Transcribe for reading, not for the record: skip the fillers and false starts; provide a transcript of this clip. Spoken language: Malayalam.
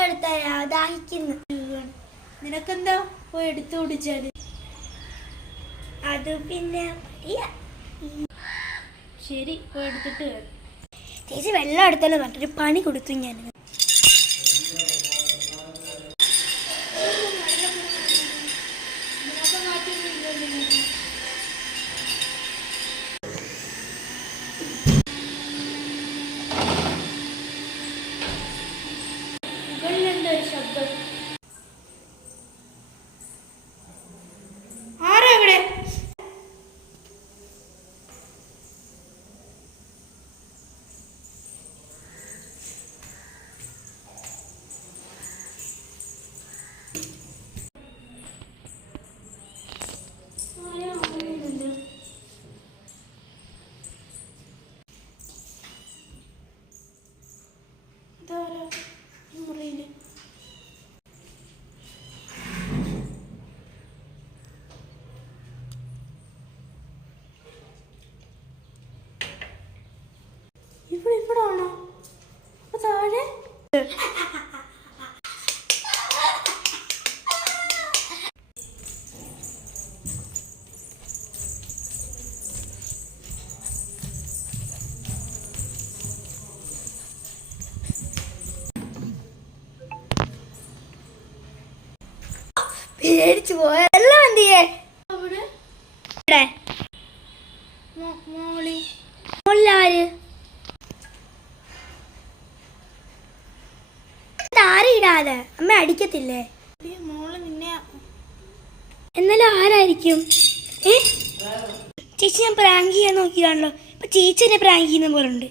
വെള്ളം എടുത്താ ദാഹിക്കുന്നു. നിനക്കെന്താ പോയി എടുത്തു കുടിച്ചാല്? അത് പിന്നെ ശരി, പോയി എടുത്തിട്ട് വരാം. ചേച്ചി വെള്ളം എടുത്തല്ലോ പറഞ്ഞൊരു പണി കൊടുത്തു ഞാൻ. മുകളിലെന്താ ഒരു ശബ്ദം? ആരാ ഇവിടെ? മുറിയില് ഇവിടെ ആണോ? അപ്പൊ താഴെ പേടിച്ചു പോയ എല്ലാം എന്തിയേ? അവിടെ ഇവിടെ മോളിലാര് താരയിടാതെ അമ്മ അടിക്കത്തില്ലേ? മോള് നിന്നെ എന്നാലും ആരായിരിക്കും? ചേച്ചി ഞാൻ പ്രാങ്ക് ചെയ്യാൻ നോക്കിയതാണല്ലോ. ഇപ്പൊ ചേച്ചി എന്നെ പ്രാങ്ക് ചെയ്യുന്ന പോലെ ഉണ്ട്.